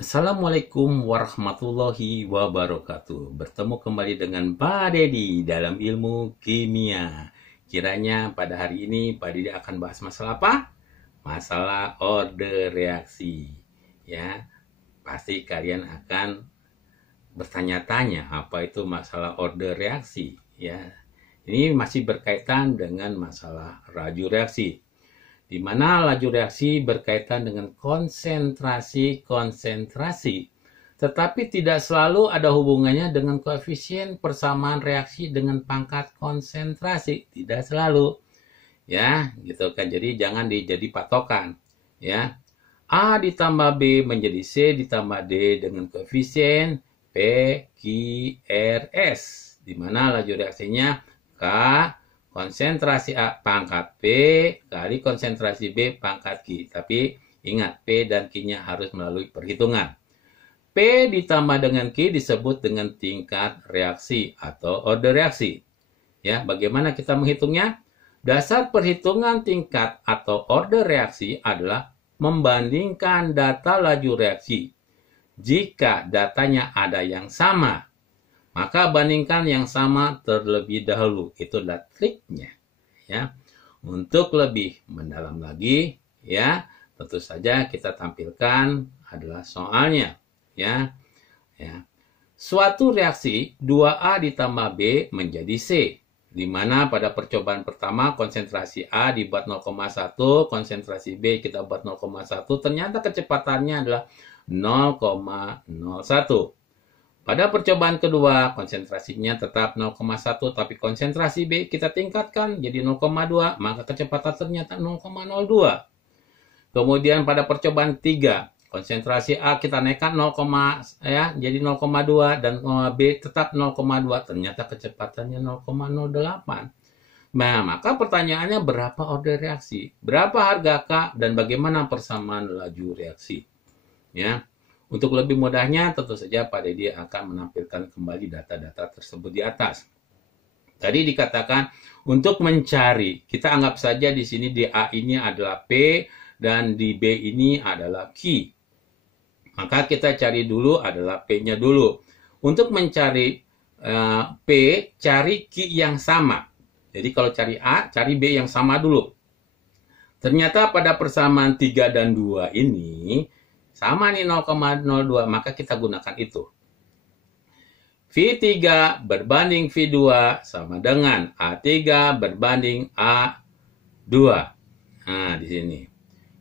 Assalamualaikum warahmatullahi wabarakatuh. Bertemu kembali dengan Pak Dedi dalam ilmu kimia. Kiranya pada hari ini Pak Dedi akan bahas masalah apa? Masalah order reaksi. Ya, pasti kalian akan bertanya-tanya apa itu masalah order reaksi. Ya, ini masih berkaitan dengan masalah laju reaksi, di mana laju reaksi berkaitan dengan konsentrasi, tetapi tidak selalu ada hubungannya dengan koefisien persamaan reaksi dengan pangkat konsentrasi, tidak selalu, ya, gitu kan. Jadi jangan dijadi patokan, ya. A ditambah B menjadi C ditambah D dengan koefisien P, Q, R, S, di mana laju reaksinya K konsentrasi A pangkat P kali konsentrasi B pangkat Q. Tapi ingat, P dan Q-nya harus melalui perhitungan. P ditambah dengan Q disebut dengan tingkat reaksi atau order reaksi. Ya, bagaimana kita menghitungnya? Dasar perhitungan tingkat atau order reaksi adalah membandingkan data laju reaksi. Jika datanya ada yang sama, maka bandingkan yang sama terlebih dahulu. Itulah triknya, ya. Untuk lebih mendalam lagi, ya, tentu saja kita tampilkan adalah soalnya, ya. Ya. Suatu reaksi 2A ditambah B menjadi C, di mana pada percobaan pertama konsentrasi A dibuat 0,1, konsentrasi B kita buat 0,1, ternyata kecepatannya adalah 0,01. Pada percobaan kedua, konsentrasinya tetap 0,1, tapi konsentrasi B kita tingkatkan jadi 0,2, maka kecepatan ternyata 0,02. Kemudian pada percobaan 3, konsentrasi A kita naikkan 0, ya, jadi 0,2 dan B tetap 0,2, ternyata kecepatannya 0,08. Nah, maka pertanyaannya berapa order reaksi? Berapa harga K dan bagaimana persamaan laju reaksi? Ya. Untuk lebih mudahnya, tentu saja Pak Dedi akan menampilkan kembali data-data tersebut di atas. Tadi dikatakan untuk mencari, kita anggap saja di sini di A ini adalah P dan di B ini adalah Q. Maka kita cari dulu adalah P-nya dulu. Untuk mencari P, cari Q yang sama. Jadi kalau cari A, cari B yang sama dulu. Ternyata pada persamaan 3 dan 2 ini, sama nih 0,02, maka kita gunakan itu. V3 berbanding V2 sama dengan A3 berbanding A2. Nah, di sini.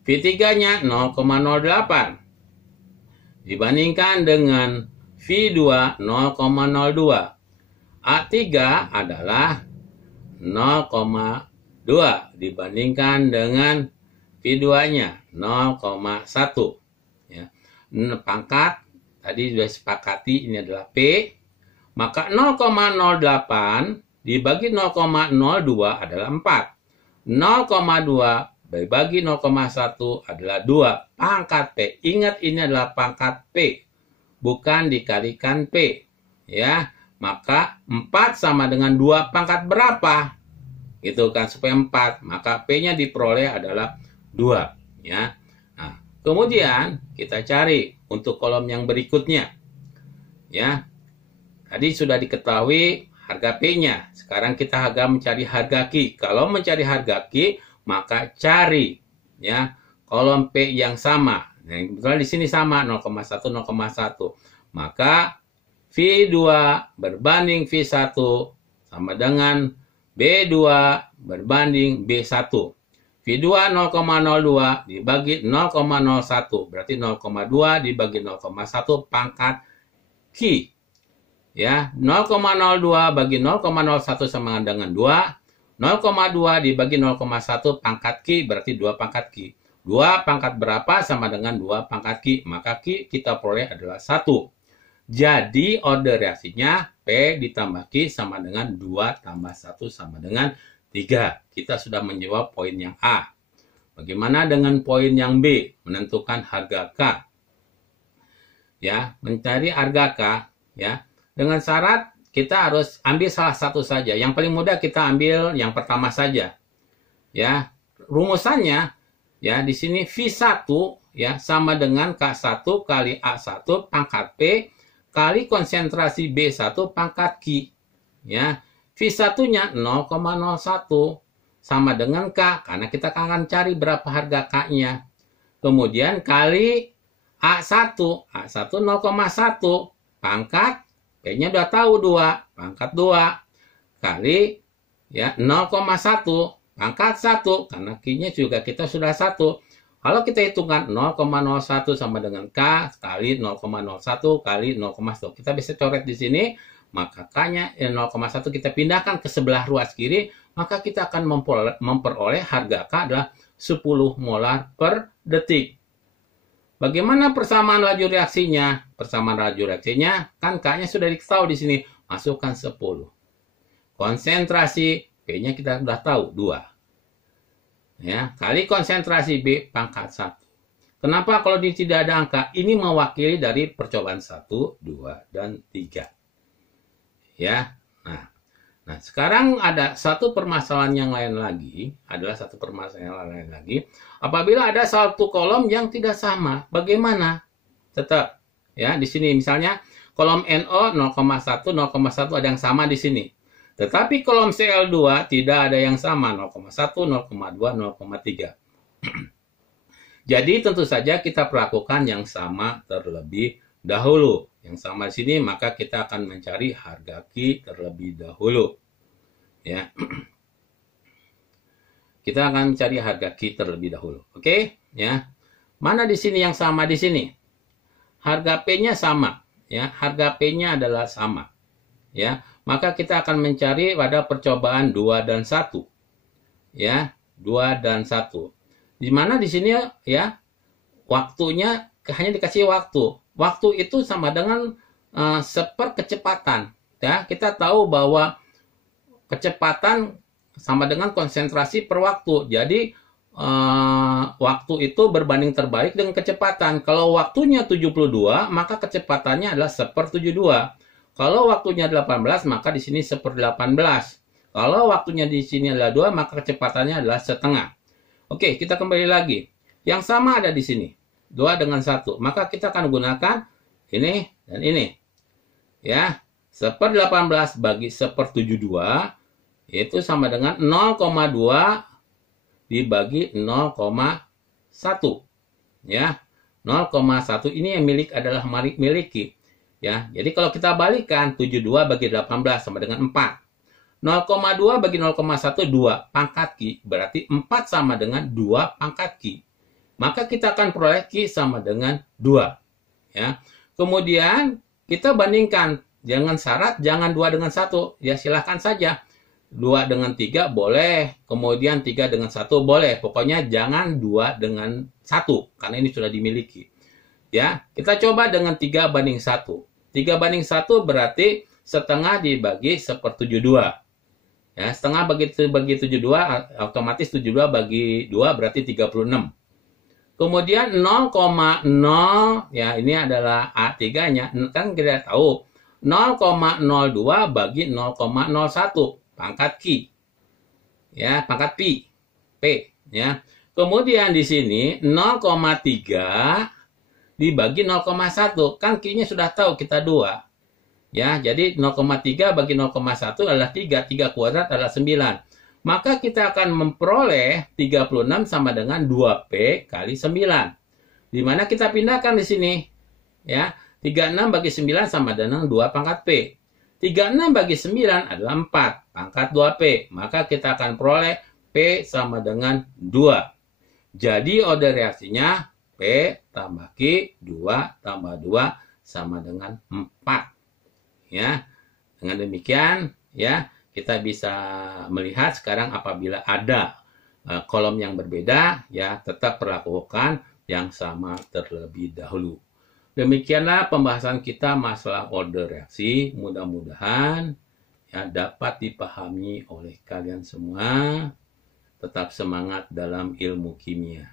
V3-nya 0,08. Dibandingkan dengan V2 0,02. A3 adalah 0,2 dibandingkan dengan V2-nya 0,1. Ya. Pangkat tadi sudah sepakati ini adalah P, maka 0,08 dibagi 0,02 adalah 4. 0,2 dibagi 0,1 adalah 2. Pangkat P. Ingat ini adalah pangkat P, bukan dikalikan P. Ya, maka 4 sama dengan 2 pangkat berapa? Gitu kan, supaya 4. Maka P-nya diperoleh adalah 2. Ya. Nah, kemudian kita cari untuk kolom yang berikutnya. Ya. Tadi sudah diketahui harga P-nya. Sekarang kita agak mencari harga Q. Kalau mencari harga Q, maka cari, ya, kolom P yang sama. Nah, kebetulan di sini sama 0,1 0,1. Maka V2 berbanding V1 sama dengan B2 berbanding B1. V2 0,02 dibagi 0,01, berarti 0,2 dibagi 0,1 pangkat Q. Ya, 0,02 bagi 0,01 sama dengan 2. 0,2 dibagi 0,1 pangkat Q berarti 2 pangkat Q. 2 pangkat berapa sama dengan 2 pangkat Q? Maka Q kita peroleh adalah 1. Jadi order reaksinya P ditambah Q sama dengan 2 tambah 1 sama dengan 3. Kita sudah menjawab poin yang A. Bagaimana dengan poin yang B? Menentukan harga K. Ya, mencari harga K, ya. Dengan syarat kita harus ambil salah satu saja. Yang paling mudah kita ambil yang pertama saja. Ya, rumusannya ya di sini V1 ya sama dengan K1 kali A1 pangkat P kali konsentrasi B1 pangkat Q. Ya, V1-nya 0,01 sama dengan K karena kita akan cari berapa harga K-nya. Kemudian kali A1, A1 0,1 pangkat P-nya udah tahu 2, pangkat 2 kali ya 0,1 pangkat 1 karena Q-nya juga kita sudah 1. Kalau kita hitungkan 0,01 sama dengan K kali 0,01 kali 0,1. Kita bisa coret di sini, maka K-nya 0,1 kita pindahkan ke sebelah ruas kiri, maka kita akan memperoleh harga K adalah 10 molar per detik. Bagaimana persamaan laju reaksinya? Persamaan laju reaksinya kan K-nya sudah diketahui di sini, masukkan 10. Konsentrasi P-nya kita sudah tahu 2. Ya, kali konsentrasi B pangkat 1. Kenapa kalau ini tidak ada angka? Ini mewakili dari percobaan 1, 2, dan 3. Ya. Nah, sekarang ada satu permasalahan yang lain lagi, apabila ada satu kolom yang tidak sama, bagaimana? Tetap ya, di sini misalnya kolom NO 0,1 0,1 ada yang sama di sini. Tetapi kolom Cl2 tidak ada yang sama, 0,1, 0,2, 0,3. Jadi tentu saja kita perlakukan yang sama terlebih dahulu. Yang sama di sini, maka kita akan mencari harga Q terlebih dahulu. Ya. Kita akan mencari harga Q terlebih dahulu. Oke? Ya. Mana di sini yang sama di sini? Harga P-nya sama. Ya, harga P-nya adalah sama. Ya. Maka kita akan mencari pada percobaan 2 dan 1. Ya, 2 dan 1. Di mana di sini ya, waktunya hanya dikasih waktu. Waktu itu sama dengan seperkecepatan. Ya, kita tahu bahwa kecepatan sama dengan konsentrasi per waktu. Jadi waktu itu berbanding terbalik dengan kecepatan. Kalau waktunya 72, maka kecepatannya adalah 1/72. Kalau waktunya 18, maka di sini 1/18. Kalau waktunya di sini adalah 2, maka kecepatannya adalah setengah. Oke, kita kembali lagi. Yang sama ada di sini. 2 dengan 1. Maka kita akan gunakan ini dan ini. Ya, 1/18 bagi 1/72 yaitu sama dengan 0,2 dibagi 0,1. Ya, 0,1 ini yang adalah miliki. Ya, jadi kalau kita balikan 72 bagi 18 sama dengan 4. 0,2 bagi 0,1 2 pangkat Q, berarti 4 sama dengan 2 pangkat Q. Maka kita akan peroleh Q sama dengan 2. Ya. Kemudian kita bandingkan, jangan syarat jangan 2 dengan 1. Ya silahkan saja. 2 dengan 3 boleh, kemudian 3 dengan 1 boleh. Pokoknya jangan 2 dengan 1 karena ini sudah dimiliki. Ya, kita coba dengan 3 banding 1. 3 banding 1 berarti setengah dibagi 1/72. Ya, setengah bagi 72 otomatis 72 bagi 2 berarti 36. Kemudian 0,0 ya ini adalah A3-nya. Kan kita tahu 0,02 bagi 0,01 pangkat Q. Ya, pangkat P ya. Kemudian di sini 0,3 dibagi 0,1. Kan Q-nya sudah tahu kita 2. Ya, jadi 0,3 bagi 0,1 adalah 3. 3 kuadrat adalah 9. Maka kita akan memperoleh 36 sama dengan 2P kali 9. Di mana kita pindahkan di sini. Ya, 36 bagi 9 sama dengan 2 pangkat P. 36 bagi 9 adalah 4 pangkat 2P. Maka kita akan peroleh P sama dengan 2. Jadi order reaksinya P tambah Q 2 tambah 2 sama dengan 4. Ya. Dengan demikian ya, kita bisa melihat sekarang apabila ada kolom yang berbeda ya, tetap perlakukan yang sama terlebih dahulu. Demikianlah pembahasan kita masalah order reaksi. Mudah-mudahan ya dapat dipahami oleh kalian semua. Tetap semangat dalam ilmu kimia.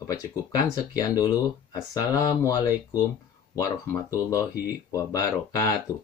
Bapak cukupkan sekian dulu. Assalamualaikum warahmatullahi wabarakatuh.